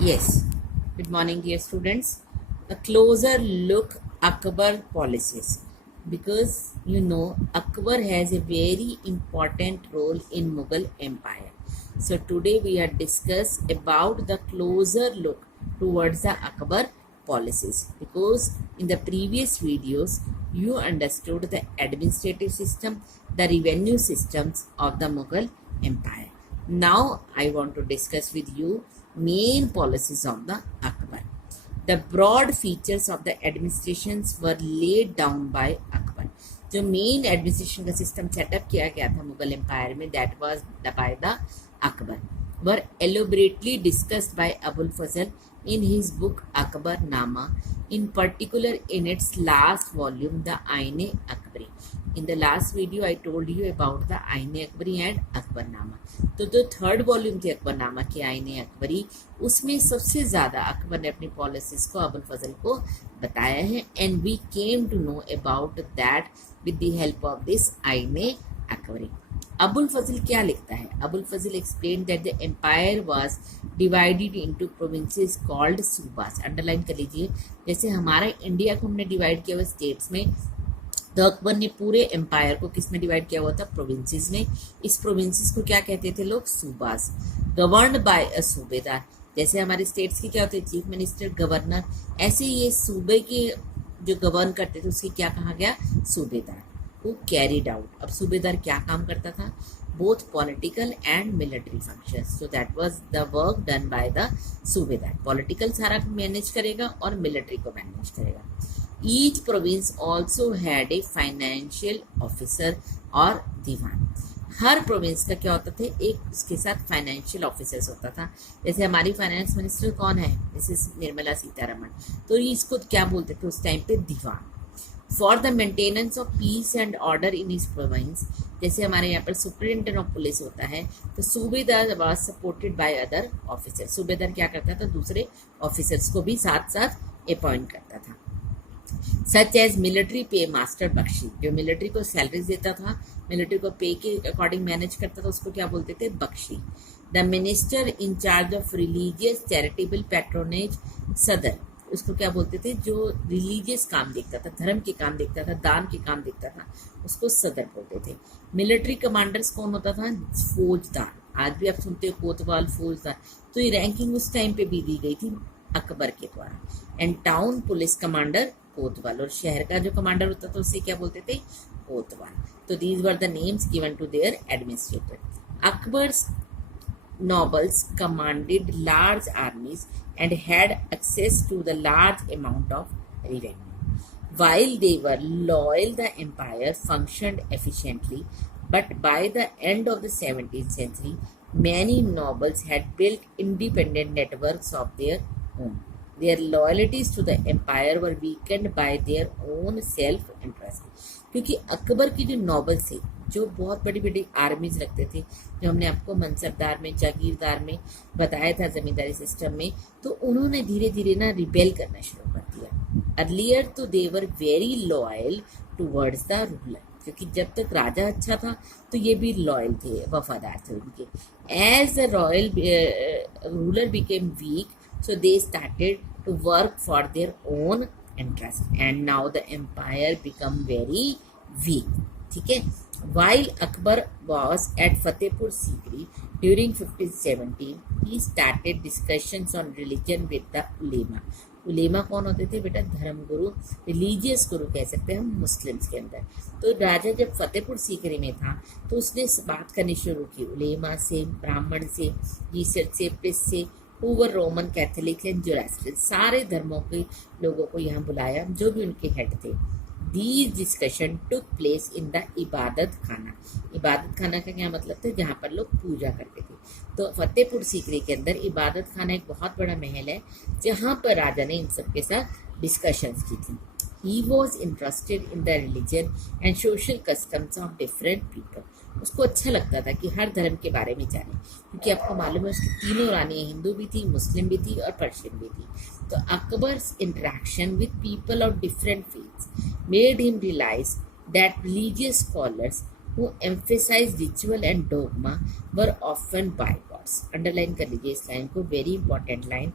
Yes. Good morning, dear students. A closer look Akbar policies, because Akbar has a very important role in Mughal Empire. So today we are discuss about the closer look towards the Akbar policies, because in the previous videos you understood the administrative system, the revenue systems of the Mughal Empire. Now I want to discuss with you main policies of the Akbar. The broad features of the administrations were laid down by Akbar. जो main administration का system setup किया गया था Mughal empire में, that was by the Akbar, were elaborately discussed by Abul Fazl in his book Akbarnama, in particular in its last volume, the Ain-e-Akbari. In the last video I told you about the Ain-e-Akbari and Akbarnama. तो जो third volume थी अकबरनामा की आईन-ए-अकबरी, उसमें सबसे ज़्यादा अकबर ने अपनी policies को अबुल फजल को बताया है, and we came to know about that with the help of this Ain-i-Akbari. Abul Fazal क्या लिखता है? Abul Fazal explain that the empire was divided into provinces called subas. Underline कर लीजिए, जैसे हमारा इंडिया को हमने डिवाइड किया हुआ स्टेट्स में, तो अकबर ने पूरे एम्पायर को किस में डिवाइड किया हुआ था? प्रोविंसेस में. इस प्रोविंसेस को क्या कहते थे लोग? सूबास. गवर्न्ड बाय अ सूबेदार. जैसे हमारे स्टेट्स के क्या होते हैं? Chief minister, governor. ऐसे ये सूबे के जो गवर्न करते थे उसकी क्या कहा गया? सूबेदार. Who carried out. अब सूबेदार क्या काम करता था? Both political and military functions. So that was the work done by the सूबेदार. पॉलिटिकल सारा मैनेज करेगा और मिलिट्री को मैनेज करेगा. Each province also had a financial officer और दीवान. हर प्रोविंस का क्या होता था? एक उसके साथ फाइनेंशियल ऑफिसर्स होता था. जैसे हमारी फाइनेंस मिनिस्टर कौन है? This is Nirmala Sitharaman. तो इसको क्या बोलते थे उस टाइम पे? Diwan. For the maintenance of peace and order in इस प्रोविंस, जैसे हमारे यहाँ पर सुपरिटेंडेंट ऑफ पुलिस होता है, तो सूबेदार was supported by other officer. सूबेदार क्या करता था? दूसरे ऑफिसर्स को भी साथ साथ अपॉइंट करता था. सच एज मिलिट्री पे मास्टर बख्शी. जो मिलिट्री को सैलरीज देता था, मिलिट्री को पे के अकॉर्डिंग मैनेज करता था, उसको क्या बोलते थे? Bakhshi. The minister in charge of religious charitable patronage, Sadr. उसको क्या बोलते थे? जो रिलीजियस काम देखता था, धर्म के काम देखता था, दान के काम देखता था, उसको सदर बोलते थे. मिलिट्री कमांडर्स कौन होता था? फौजदार. आज भी आप सुनते हो कोतवाल, फौजदार. तो ये रैंकिंग उस टाइम पे भी दी गई थी अकबर के द्वारा. एंड टाउन पुलिस कमांडर कोतवाल. और शहर का जो कमांडर होता था उसे क्या बोलते थे? कोतवाल. तो these were the names given to their administrator. Akbar's nobles commanded large armies and had access to the large amount of revenue. While they were loyal, the empire functioned efficiently, but by the end of the 17th century, many nobles had built independent networks of their own. Their loyalties to the empire were weakened by their own self-interest. क्योंकि अकबर की जो nobles थे, जो बहुत बड़ी बड़ी आर्मीज रखते थे, जो हमने आपको मनसबदार में, जागीरदार में बताया था, जमींदारी सिस्टम में, तो उन्होंने धीरे धीरे ना रिबेल करना शुरू कर दिया. अर्लियर तो they were very loyal towards the ruler. क्योंकि जब तक राजा अच्छा था तो ये भी लॉयल थे, वफादार थे उनके. As the royal ruler became weak, so they started to work for their own interest, and now the empire become very weak. ठीक है. While Akbar was at Fatehpur Sikri during 1517, he started discussions on religion with the ulema. उलेमा कौन होते थे बेटा? धर्मगुरु, religious गुरु कह सकते हैं हम मुस्लिम्स के अंदर. तो राजा जब फतेहपुर सीकरी में था तो उसने बात करनी शुरू की उलेमा से, ब्राह्मण से, जीसस से, प्रिस्ट से, who were Roman Catholics and Zoroastrians. सारे धर्मों के लोगों को यहाँ बुलाया, जो भी उनके हेड थे. These discussion took place in the इबादत खाना. इबादत खाना का क्या मतलब था? जहाँ पर लोग पूजा करते थे. तो फतेहपुर सीकरी के अंदर इबादत खाना एक बहुत बड़ा महल है, जहाँ पर राजा ने इन सब के साथ डिस्कशंस की थी. He was interested in the religion and social customs of different people. उसको अच्छा लगता था कि हर धर्म के बारे में जाने, क्योंकि आपको मालूम है उसकी तीनों रानियां हिंदू भी थी, मुस्लिम भी थी और पर्शियन भी थी. तो Akbar's interaction with people of different faiths made him realise that religious scholars who emphasized ritual and dogma were often bigots. Gods, underline कर लीजिए इस लाइन को, वेरी इंपॉर्टेंट लाइन।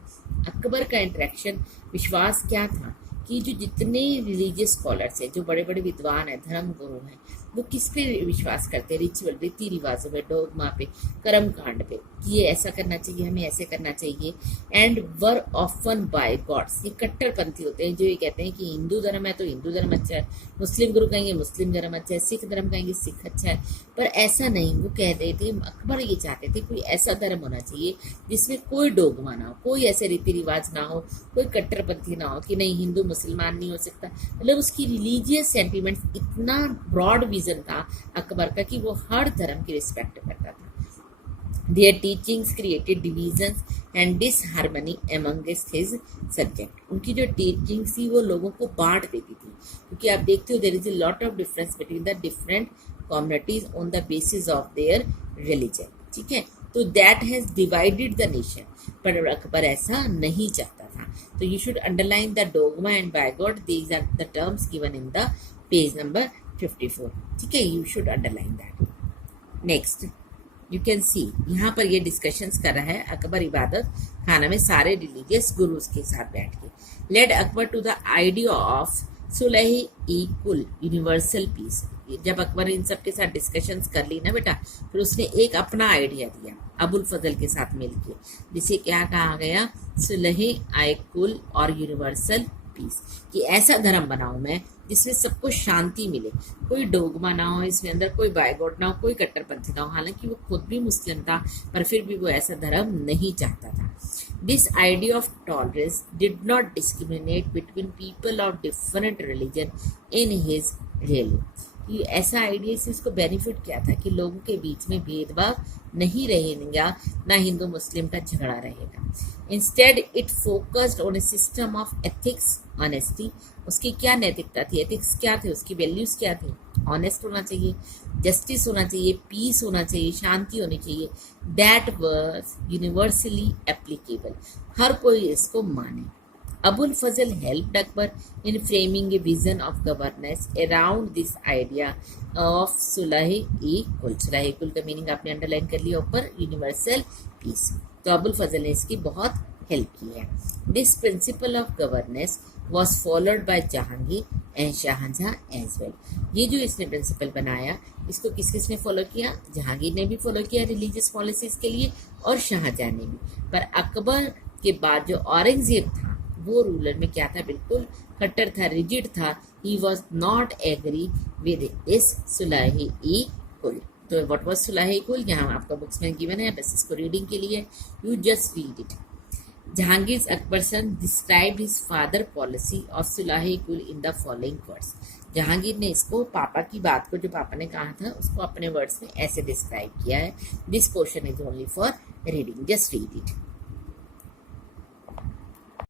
अकबर का इंटरेक्शन, विश्वास क्या था कि जो जितने रिलीजियस स्कॉलर्स हैं, जो बड़े बड़े विद्वान हैं, धर्म गुरु हैं, वो किस पे विश्वास करते हैं? रिचुअल, रीति रिवाजों पे, डोगमा पे, कर्म कांड पे, कि ये ऐसा करना चाहिए, हमें ऐसे करना चाहिए। And were often bigots, ये कट्टरपंथी होते हैं जो ये कहते हैं कि हिंदू धर्म है तो हिंदू धर्म अच्छा है, मुस्लिम गुरु कहेंगे मुस्लिम धर्म अच्छा है, सिख धर्म कहेंगे सिख अच्छा है। पर ऐसा नहीं, वो कह रहे थे, अकबर ये चाहते थे कोई ऐसा धर्म होना चाहिए जिसमें कोई डोगमा ना हो, कोई ऐसे रीति रिवाज ना हो, कोई कट्टरपंथी ना हो कि नहीं हिंदू मुसलमान नहीं हो सकता। मतलब उसकी रिलीजियस सेंटिमेंट्स, इतना ब्रॉड विजन था अकबर का कि वो हर धर्म की रिस्पेक्ट करता था। Their teachings created divisions and disharmony amongst his subject. उनकी जो टीचिंग्स थी वो लोगों को बांट देती थी, क्योंकि आप देखते हो there is a lot of difference between the different communities on the basis of their religion. ठीक है, तो that has divided the nation. पर अकबर ऐसा नहीं चाहता था। तो you should underline the dogma and bigot, these are the terms given in the page number 54। ठीक है, you should underline that. Next you can see, यहाँ पर ये डिस्कशंस कर रहा है अकबर इबादत खाना में सारे रिलीजियस गुरुज के साथ बैठ के। Led Akbar to the idea of sulh i kul, universal piece. जब अकबर इन सब के साथ डिस्कशंस कर ली ना बेटा, फिर उसने एक अपना आइडिया दिया अबुल फजल के साथ मिलके, जिसे क्या कहा गया, सुलह आई कुल और यूनिवर्सल पीस, कि ऐसा धर्म बनाऊं मैं जिसमें सबको शांति मिले, कोई डोगमा ना हो, इसमें अंदर कोई बायगॉट ना हो, कोई कट्टरपंथी ना हो। हालांकि वो खुद भी मुस्लिम था, पर फिर भी वो ऐसा धर्म नहीं चाहता था। This idea of tolerance did not discriminate between people of different religion in his real. ये ऐसा आइडिया से उसको बेनिफिट क्या था कि लोगों के बीच में भेदभाव नहीं रहेगा, ना हिंदू मुस्लिम का झगड़ा रहेगा। Instead it focused on A system of ethics, honesty. उसकी क्या नैतिकता थी, एथिक्स क्या थे, उसकी वैल्यूज क्या थी? ऑनेस्ट होना चाहिए, जस्टिस होना चाहिए, पीस होना चाहिए, शांति होनी चाहिए। दैट वाज यूनिवर्सली एप्लीकेबल, हर कोई इसको माने। Abul Fazl helped Akbar in framing a vision of governance around this idea of Sulh-e-Kul। Sulh-e-Kul का मीनिंग आपने अंडरलाइन कर लिया ऊपर, यूनिवर्सल पीस। तो अबुल फजल ने इसकी बहुत हेल्प की है। This principle of governance was followed by Jahangir and Shah Jahan as well. ये जो इसने प्रिंसिपल बनाया, इसको किस किस ने फॉलो किया? जहांगीर ने भी फॉलो किया रिलीजियस पॉलिसीज के लिए, और शाहजहां ने भी। पर अकबर के बाद जो औरंगजेब था, वो रूलर में क्या था, बिल्कुल कट्टर था, रिजिड था। He was not agree with this sulh-i-kul. तो व्हाट वाज सुलह-ए-कुल, यहाँ आपका बुक्स में गिवन है, बस इसको रीडिंग के लिए you just read it. Jahangir Akbar son describe his father policy of sulh-i-kul in the following words. Jahangir ने इसको, पापा की बात को जो पापा ने कहा था, उसको अपने वर्ड्स में ऐसे डिस्क्राइब किया है। This portion is only for reading, just read it.